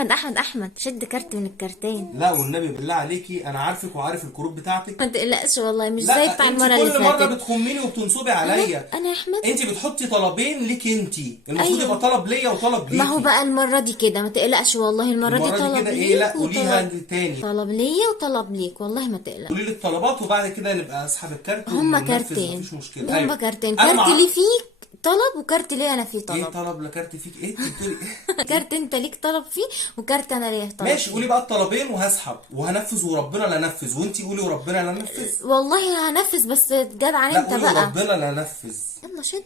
احمد شد كارت من الكارتين. لا والنبي بالله عليكي، انا عارفك وعارف الكروت بتاعتك. ما تقلقش والله، مش لا زي بتاع انت المره اللي كل مره فاتت. بتخميني وبتنصبي عليا. انا يا احمد انت بتحطي طلبين ليك، انت المفروض أيوة. يبقى طلب ليا وطلب ليكي. ما هو بقى المره دي كده، ما تقلقش والله، المره دي طلب كده ليك ايه؟ لا قوليها تاني. طلب ليا وطلب ليك، والله ما تقلق. قولي لي الطلبات وبعد كده نبقى اسحب الكارت هما وننفذ، كارتين، مفيش مشكله. هما أيوة. كارتين، أنا كارت لي فيك طلب وكارت لي انا فيه ايه طلب. طلب لكارت فيك؟ ايه انت بتقولي ايه؟ كارت انت ليك طلب فيه وكارت انا ليا طلب ماشي، فيه. قولي بقى الطلبين وهسحب وهنفذ وربنا لا ننفذ، وانت قولي وربنا لا ننفذ. والله هنفذ، بس جدع لا انت قولي بقى. وربنا لا ننفذ. يلا شد.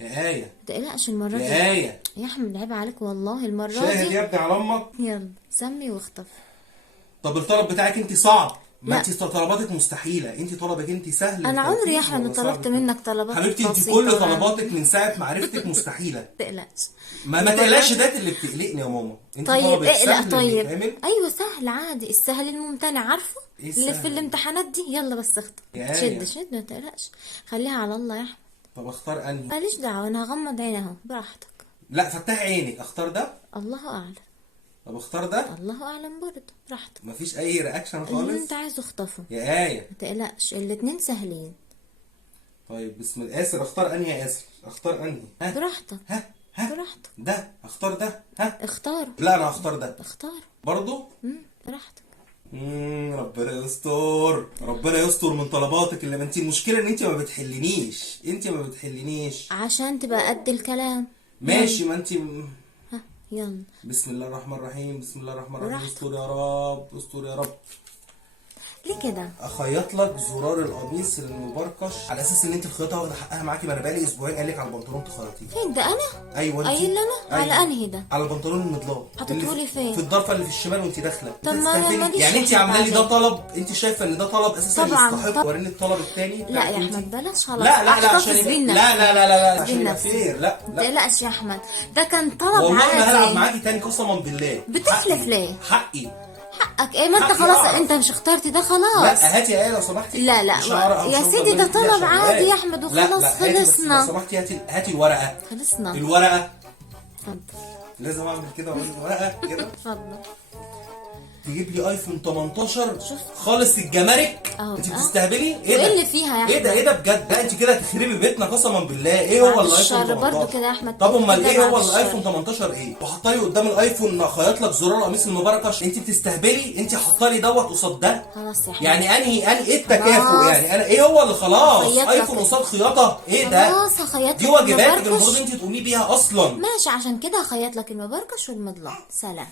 يا آية، ما تقلقش المره دي يا آية يا احمد، عيب عليك والله المره شاهد دي. يا ابني على امك. يلا سمي واخطف. طب الطلب بتاعك انت صعب، ما لا. انت طلباتك مستحيله، انت طلبك انت سهل. انا عمري يا احمد ما ولا صعب؟ طلبت منك طلبات حبيبتي انت بسيطة كل يعني. طلباتك من ساعه ما عرفتك مستحيله. ما تقلقش. ما تقلقش، ده اللي بتقلقني يا ماما. انت طيب طلبك اقلق. سهل طيب يتعمل. ايوه سهل عادي، السهل الممتنع عارفه. ايه اللي السهل؟ في الامتحانات دي. يلا بس اخطب. يا شد آية. شد ما تقلقش، خليها على الله يا احمد. طب اختار انهي؟ ماليش دعوه، انا هغمض عيني اهو براحتك. لا فتح عينك، اختار ده. الله اعلم. طب اختار ده. الله اعلم برضه، براحتك. مفيش اي رياكشن اللي خالص. انت عايزه اخطفه. يا آية. ما تقلقش، الاتنين سهلين. طيب بسم الله. آسر اختار انهي يا آسر؟ اختار انهي؟ ها براحتك. ها ها براحتك. ده اختار ده. ها اختار. لا انا هختار ده اختار. برضو. براحتك. ربنا يستر، ربنا يستر من طلباتك. اللي انت المشكله ان انت ما بتحلنيش، انت ما بتحلنيش. عشان تبقى قد الكلام. ماشي، ما انت. ها يلا. بسم الله الرحمن الرحيم، بسم الله الرحمن الرحيم. براحتك. استر يا رب، استر يا رب. ليه كده؟ اخيط لك زرار القميص المبركش على اساس ان انت الخياطه واخده حقها معاكي. ما انا بقالي اسبوعين قال لك على البنطلون تخيطيه. فين ده انا؟ ايوه انت. قايل لي انا؟ على انهي ده؟ على البنطلون المضلاب. حاططهولي فين؟ في الضرفه اللي في الشمال وانت داخله. طب ما أنا ماليش يعني انت شغل عامله لي ده عليه. طلب، انت شايفه ان ده طلب اساسا طبعاً. يستحق. وريني الطلب الثاني. لا يا احمد بلاش خلاص. لا لا لا احتفظ عشان بيه لا لنفسك. لا لا لا عشان بيه يبقى لنفسك. فير. لا ما لا تقلقش يا احمد، ده كان طلب والله ما هلعب عادي. معاكي تاني قسما بالله. بتحلف حقي. ليه؟ حقي. حقك ايه؟ ما انت حقي خلاص أعرف. انت مش اخترتي ده خلاص. لا هاتي يا ايه لو سمحتي. لا لا مش هعرف- يا مش سيدي هفضل ده أديك فيها طلب عشان عادي لا. يا احمد لا وخلاص لا هاتي بس لو خلصنا. سمحتي هاتي الورقه. خلصنا. الورقه اتفضل. لازم اعمل كده واعمل الورقه كده. اتفضل. تجيب لي ايفون 18 شفت؟ خالص الجمارك. أهو. انت بتستهبلي؟ ايه وايه ده؟ اللي فيها يا ايه ده؟ احمد؟ ايه ده بجد؟ لا انت كده هتخربي بيتنا قسما بالله. ايه هو بعد الايفون الشر 18؟ برضو كده يا احمد. طب امال كده ايه بعد هو الشر. الايفون 18 ايه؟ وحاطه لي قدام الايفون خيط لك زرار القميص المبركش. انت بتستهبلي؟ انت حاطه لي دوت قصاد ده. خلاص يا احمد. يعني انهي ايه التكافؤ؟ خلاص. يعني انا ايه هو اللي خلاص هخيط لك. ايفون قصاد خياطه؟ ايه ده؟ خلاص هخيط دي لك واجباتك المبركش. المفروض انت تقومي بيها اصلا. ماشي، عشان كده هخيط لك المبركش والمضلع. سلام.